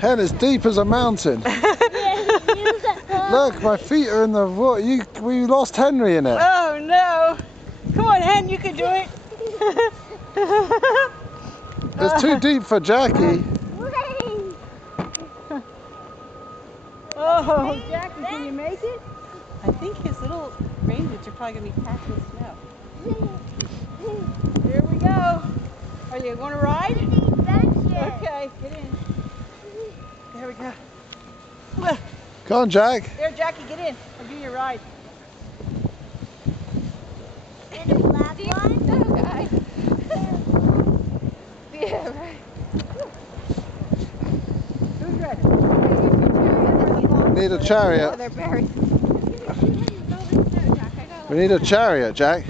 Hen, it's deep as a mountain. Look, my feet are in the water. We lost Henry in it. Oh no! Come on, Hen, you can do it. It's too deep for Jackie. Oh, Jackie, can you make it? I think his little rain boots are probably going to be packed with snow. Here we go. Are you going to ride? Okay, get in. There we go. Come on, Jack. There, Jackie, get in. I'll do your ride. And a black one? Okay. Yeah, right. Who's ready? We need a chariot. Oh, they're buried. We need a chariot, Jack.